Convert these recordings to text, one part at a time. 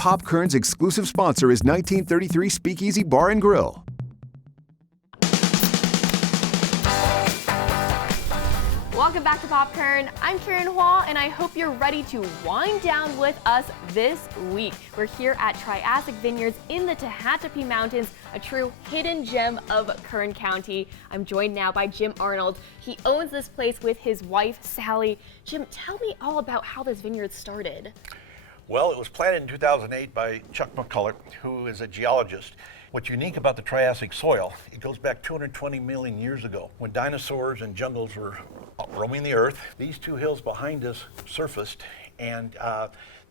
Pop Kern's exclusive sponsor is 1933 Speakeasy Bar and Grill. Welcome back to Pop Kern. I'm Karen Hua, and I hope you're ready to wind down with us this week. We're here at Triassic Vineyards in the Tehachapi Mountains, a true hidden gem of Kern County. I'm joined now by Jim Arnold. He owns this place with his wife, Sally. Jim, tell me all about how this vineyard started. Well, it was planted in 2008 by Chuck McCulloch, who is a geologist. What's unique about the Triassic soil, it goes back 220 million years ago when dinosaurs and jungles were roaming the earth. These two hills behind us surfaced, and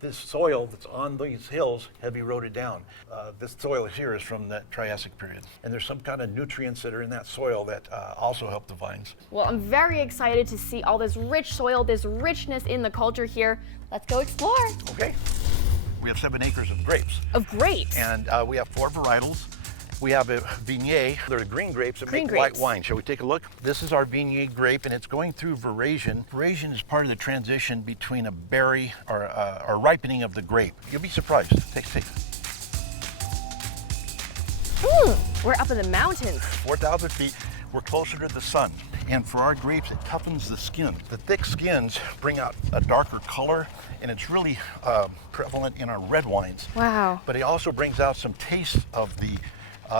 this soil that's on these hills have eroded down. This soil here is from the Triassic period, and there's some kind of nutrients that are in that soil that also help the vines. Well, I'm very excited to see all this rich soil, this richness in the culture here. Let's go explore. Okay. We have 7 acres of grapes. Of grapes? And we have 4 varietals. We have a Viognier. They're green grapes that make white wine. Shall we take a look? This is our Viognier grape, and it's going through veraison. Veraison is part of the transition between a berry or ripening of the grape. You'll be surprised. Take. We're up in the mountains. 4,000 feet. We're closer to the sun. And for our grapes, it toughens the skin. The thick skins bring out a darker color, and it's really prevalent in our red wines. Wow. But it also brings out some taste of the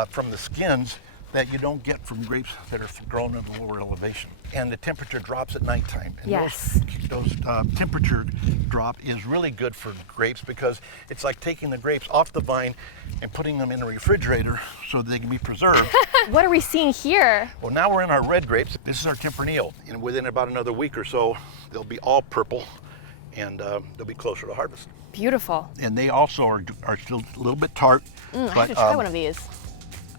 from the skins that you don't get from grapes that are grown at a lower elevation. And the temperature drops at nighttime. And yes. Those temperature drop is really good for grapes because it's like taking the grapes off the vine and putting them in a refrigerator so they can be preserved. What are we seeing here? Well, now we're in our red grapes. This is our Tempranillo. And within about another week or so, they'll be all purple and they'll be closer to harvest. Beautiful. And they also are still a little bit tart. I have to try one of these.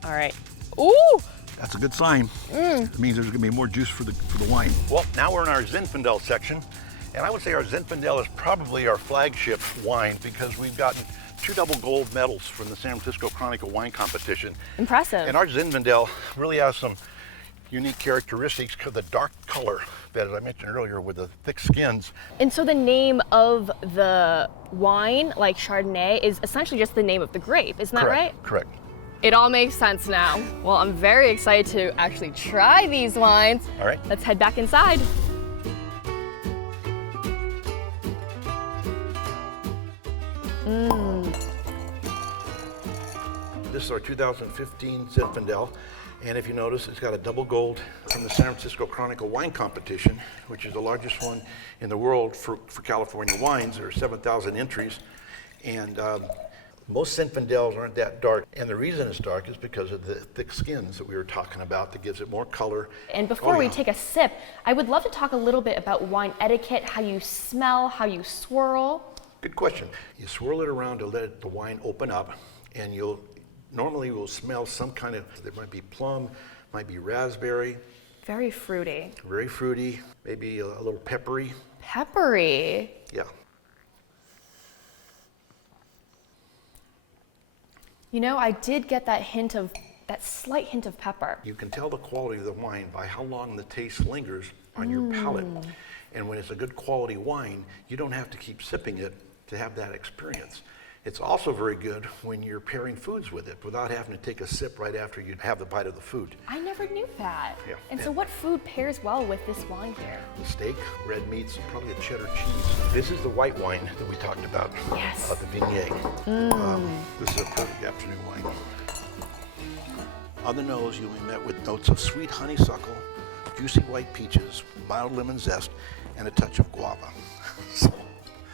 All right. Ooh! That's a good sign. It means there's going to be more juice for the wine. Well, now we're in our Zinfandel section, and I would say our Zinfandel is probably our flagship wine because we've gotten 2 double gold medals from the San Francisco Chronicle Wine Competition. Impressive. And our Zinfandel really has some unique characteristics because the dark color that, as I mentioned earlier, with the thick skins. And so the name of the wine, like Chardonnay, is essentially just the name of the grape. Isn't that right? Correct. It all makes sense now. Well, I'm very excited to actually try these wines. All right. Let's head back inside. This is our 2015 Zinfandel, and if you notice, it's got a double gold from the San Francisco Chronicle Wine Competition, which is the largest one in the world for California wines. There are 7,000 entries, and most Zinfandels aren't that dark, and the reason it's dark is because of the thick skins that we were talking about that gives it more color. And before we take a sip, I would love to talk a little bit about wine etiquette, how you smell, how you swirl. Good question. You swirl it around to let the wine open up, and normally we'll smell some kind of, there might be plum, might be raspberry. Very fruity. Very fruity, maybe a little peppery. Peppery? Yeah. You know, I did get that slight hint of pepper. You can tell the quality of the wine by how long the taste lingers on your palate. And when it's a good quality wine, you don't have to keep sipping it to have that experience. It's also very good when you're pairing foods with it without having to take a sip right after you have the bite of the food. I never knew that. Yeah. And so what food pairs well with this wine here? The steak, red meats, probably a cheddar cheese. This is the white wine that we talked about. Yes. The Viognier. This is a perfect afternoon wine. On the nose, you'll be met with notes of sweet honeysuckle, juicy white peaches, mild lemon zest, and a touch of guava.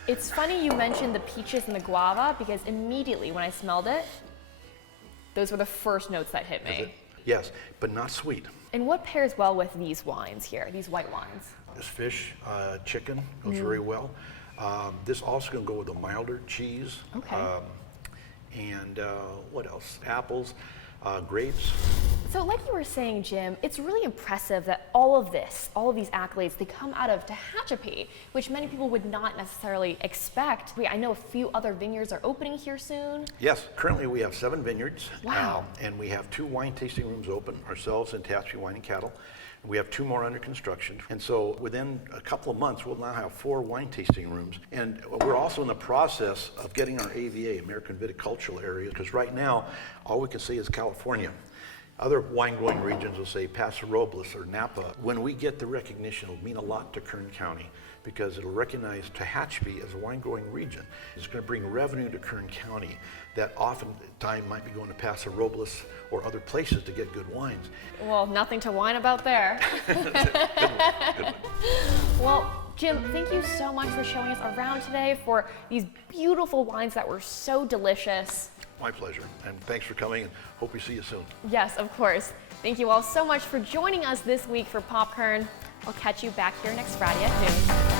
It's funny you mentioned the peaches and the guava because immediately when I smelled it, those were the first notes that hit me. Yes, but not sweet. And what pairs well with these wines here, these white wines? This fish, chicken goes very well. This also can go with a milder cheese. Okay. And what else? Apples, grapes. So like you were saying, Jim, it's really impressive that all of these accolades, they come out of Tehachapi, which many people would not necessarily expect. I know a few other vineyards are opening here soon. Yes, currently we have 7 vineyards. Wow. And we have 2 wine tasting rooms open, ourselves and Tehachapi Wine and Cattle. We have 2 more under construction. And so within a couple of months, we'll now have 4 wine tasting rooms. And we're also in the process of getting our AVA, American Viticultural Area, because right now, all we can say is California. Other wine-growing regions will say Paso Robles or Napa. When we get the recognition, it'll mean a lot to Kern County because it'll recognize Tehachapi as a wine-growing region. It's going to bring revenue to Kern County that oftentimes might be going to Paso Robles or other places to get good wines. Well, nothing to whine about there. Good one. Well, Jim, thank you so much for showing us around today for these beautiful wines that were so delicious. My pleasure, and thanks for coming, and hope we see you soon. Yes, of course. Thank you all so much for joining us this week for Pop Kern. I'll catch you back here next Friday at noon.